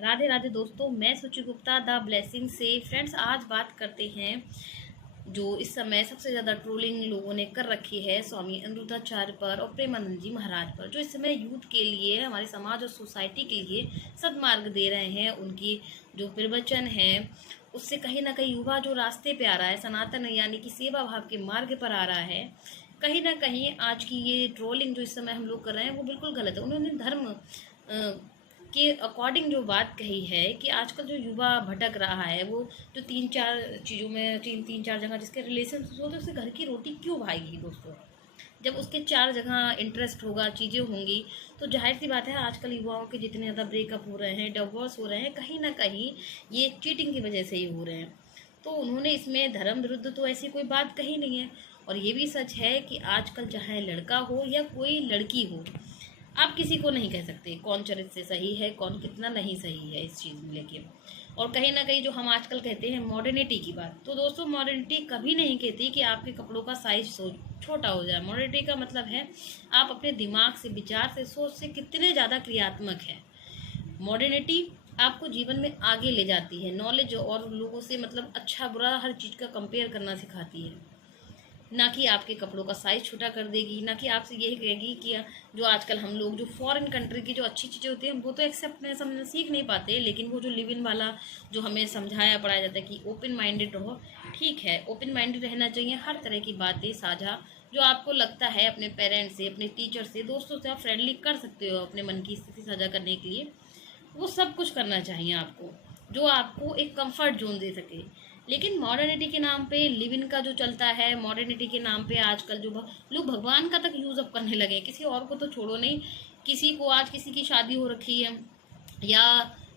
राधे राधे दोस्तों, मैं सुचि गुप्ता द ब्लेसिंग से। फ्रेंड्स, आज बात करते हैं जो इस समय सबसे ज़्यादा ट्रोलिंग लोगों ने कर रखी है स्वामी अनिरुद्धाचार्य पर और प्रेमानंद जी महाराज पर, जो इस समय यूथ के लिए, हमारे समाज और सोसाइटी के लिए सदमार्ग दे रहे हैं। उनकी जो प्रवचन है उससे कहीं ना कहीं युवा जो रास्ते पे आ रहा है, सनातन यानी कि सेवा भाव के मार्ग पर आ रहा है। कहीं ना कहीं आज की ये ट्रोलिंग जो इस समय हम लोग कर रहे हैं वो बिल्कुल गलत है। उन्होंने धर्म के अकॉर्डिंग जो बात कही है कि आजकल जो युवा भटक रहा है, वो जो तीन चार चीज़ों में तीन चार जगह जिसके रिलेशन होते हैं, उससे घर की रोटी क्यों भाएगी दोस्तों। जब उसके चार जगह इंटरेस्ट होगा, चीज़ें होंगी, तो जाहिर सी बात है आजकल युवाओं के जितने ज़्यादा ब्रेकअप हो रहे हैं, डिवोर्स हो रहे हैं, कहीं ना कहीं ये चीटिंग की वजह से ही हो रहे हैं। तो उन्होंने इसमें धर्म विरुद्ध तो ऐसी कोई बात कही नहीं है। और ये भी सच है कि आजकल चाहे लड़का हो या कोई लड़की हो, आप किसी को नहीं कह सकते कौन चरित्र से सही है, कौन कितना नहीं सही है इस चीज़ में लेके। और कहीं ना कहीं जो हम आजकल कहते हैं मॉडर्निटी की बात, तो दोस्तों मॉडर्निटी कभी नहीं कहती कि आपके कपड़ों का साइज छोटा हो जाए। मॉडर्निटी का मतलब है आप अपने दिमाग से, विचार से, सोच से कितने ज़्यादा क्रियात्मक है। मॉडर्निटी आपको जीवन में आगे ले जाती है, नॉलेज और लोगों से मतलब अच्छा बुरा हर चीज़ का कंपेयर करना सिखाती है। ना कि आपके कपड़ों का साइज़ छोटा कर देगी, ना कि आपसे यही कहेगी कि जो आजकल हम लोग जो फॉरेन कंट्री की जो अच्छी चीज़ें होती हैं वो तो एक्सेप्ट नहीं, समझ सीख नहीं पाते, लेकिन वो जो लिव इन वाला जो हमें समझाया पढ़ाया जाता है कि ओपन माइंडेड रहो। ठीक है, ओपन माइंडेड रहना चाहिए, हर तरह की बातें साझा जो आपको लगता है अपने पेरेंट्स से, अपने टीचर से, दोस्तों से आप फ्रेंडली कर सकते हो अपने मन की स्थिति साझा करने के लिए। वो सब कुछ करना चाहिए आपको जो आपको एक कंफर्ट जोन दे सके। लेकिन मॉडर्निटी के नाम पे लिव इन का जो चलता है, मॉडर्निटी के नाम पे आजकल जो लोग भगवान का तक यूज़ अप करने लगे, किसी और को तो छोड़ो नहीं। किसी को आज किसी की शादी हो रखी है या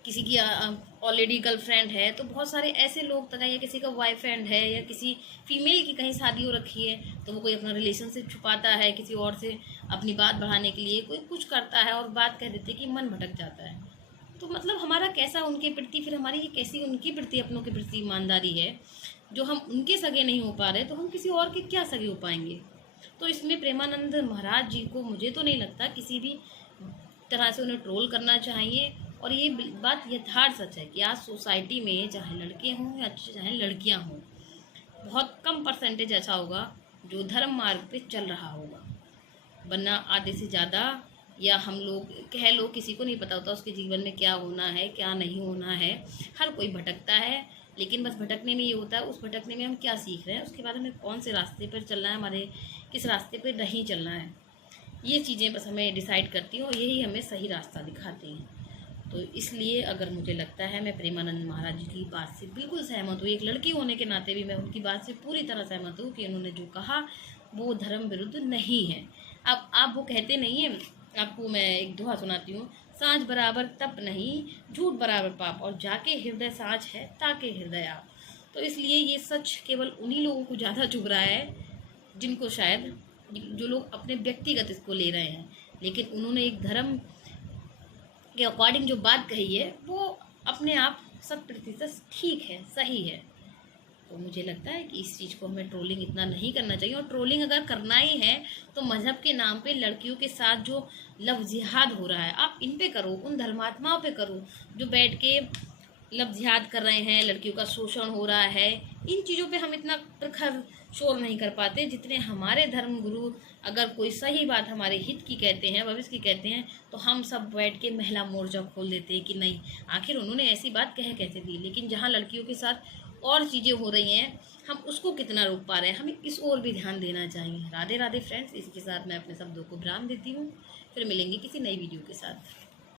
किसी की ऑलरेडी गर्लफ्रेंड है, तो बहुत सारे ऐसे लोग तक, या किसी का बॉयफ्रेंड है या किसी फीमेल की कहीं शादी हो रखी है, तो वो कोई अपना रिलेशनशिप छुपाता है किसी और से अपनी बात बढ़ाने के लिए, कोई कुछ करता है और बात कह देते कि मन भटक जाता है। तो मतलब हमारा कैसा उनके प्रति, फिर हमारी ये कैसी उनके प्रति, अपनों के प्रति ईमानदारी है। जो हम उनके सगे नहीं हो पा रहे तो हम किसी और के क्या सगे हो पाएंगे। तो इसमें प्रेमानंद महाराज जी को मुझे तो नहीं लगता किसी भी तरह से उन्हें ट्रोल करना चाहिए। और ये बात यथार्थ सच है कि आज सोसाइटी में चाहे लड़के हों या चाहे लड़कियां हों, बहुत कम परसेंटेज ऐसा होगा जो धर्म मार्ग पे चल रहा होगा, वरना आधे से ज़्यादा, या हम लोग कह लो किसी को नहीं पता होता उसके जीवन में क्या होना है क्या नहीं होना है। हर कोई भटकता है, लेकिन बस भटकने में ये होता है उस भटकने में हम क्या सीख रहे हैं, उसके बाद हमें कौन से रास्ते पर चलना है, हमारे किस रास्ते पर नहीं चलना है। ये चीज़ें बस हमें डिसाइड करती हैं और यही हमें सही रास्ता दिखाती हैं। तो इसलिए अगर मुझे लगता है, मैं प्रेमानंद महाराज जी की बात से बिल्कुल सहमत हूँ। एक लड़की होने के नाते भी मैं उनकी बात से पूरी तरह सहमत हूँ कि उन्होंने जो कहा वो धर्म विरुद्ध नहीं है। अब आप वो कहते नहीं है, आपको मैं एक दोहा सुनाती हूँ, साँझ बराबर तप नहीं, झूठ बराबर पाप, और जाके हृदय साँझ है ताके हृदय आप। तो इसलिए ये सच केवल उन्हीं लोगों को ज़्यादा चुभ रहा है जिनको शायद, जो लोग अपने व्यक्तिगत इसको ले रहे हैं। लेकिन उन्होंने एक धर्म के अकॉर्डिंग जो बात कही है वो अपने आप 100% ठीक है, सही है। तो मुझे लगता है कि इस चीज़ को हमें ट्रोलिंग इतना नहीं करना चाहिए। और ट्रोलिंग अगर करना ही है तो मज़हब के नाम पे लड़कियों के साथ जो लव जिहाद हो रहा है, आप इन पे करो, उन धर्मात्माओं पे करो जो बैठ के लव जिहाद कर रहे हैं, लड़कियों का शोषण हो रहा है। इन चीज़ों पे हम इतना प्रखर शोर नहीं कर पाते जितने हमारे धर्म गुरु अगर कोई सही बात हमारे हित की कहते हैं, भविष्य की कहते हैं, तो हम सब बैठ के महिला मोर्चा खोल देते हैं कि नहीं, आखिर उन्होंने ऐसी बात कह कैसे दी। लेकिन जहाँ लड़कियों के साथ और चीज़ें हो रही हैं, हम उसको कितना रोक पा रहे हैं, हमें इस ओर भी ध्यान देना चाहिए। राधे राधे फ्रेंड्स, इसके साथ मैं अपने शब्दों को विराम देती हूँ। फिर मिलेंगे किसी नई वीडियो के साथ।